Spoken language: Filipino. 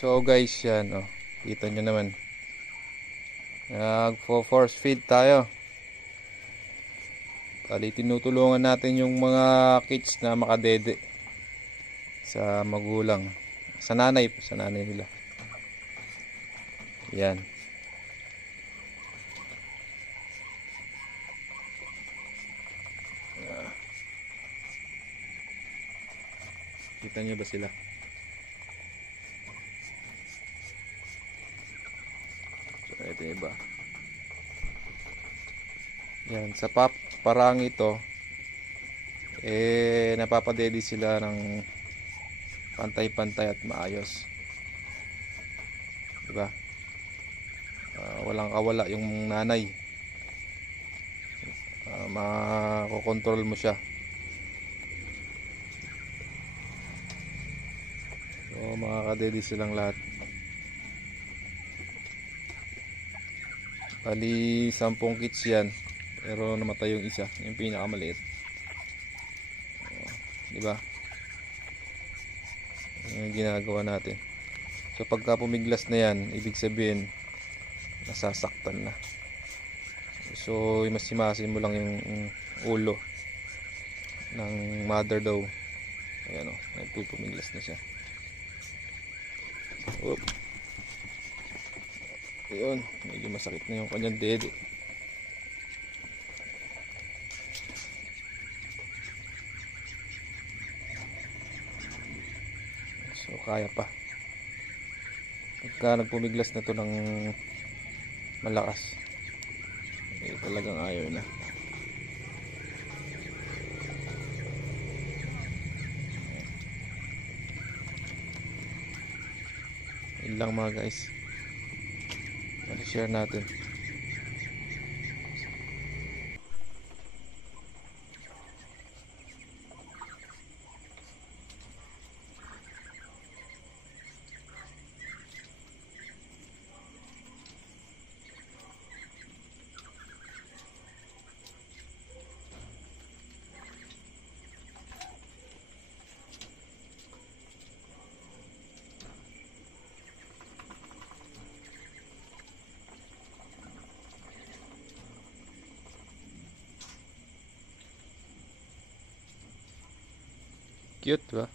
So guys, yan oh. Kita nyo naman. Nagpo-force feed tayo. Bali tinutulungan natin yung mga kids na makadede sa magulang. Sa nanay nila. Yan. Kita nyo ba sila? So, ito yung iba. Yan, sa parang ito, napapadede sila ng pantay-pantay at maayos. Diba? Walang kawala yung nanay. Makokontrol mo siya. So, makakadede silang lahat. Bali 10 kits yan, pero namatay yung isa, yung pinakamaliit. Diba? Yung ginagawa natin. So pagka pumiglas na yan, ibig sabihin nasasaktan na. So masimasin mo lang yung ulo ng mother daw. Ayan o, nagpupumiglas na siya. Oop. Ayun, medyo masakit na yung kanyang dede. So kaya pa. Pagka nagpumiglas na to ng malakas, talagang ayaw na. Yun lang mga guys, share natin. Cute ba?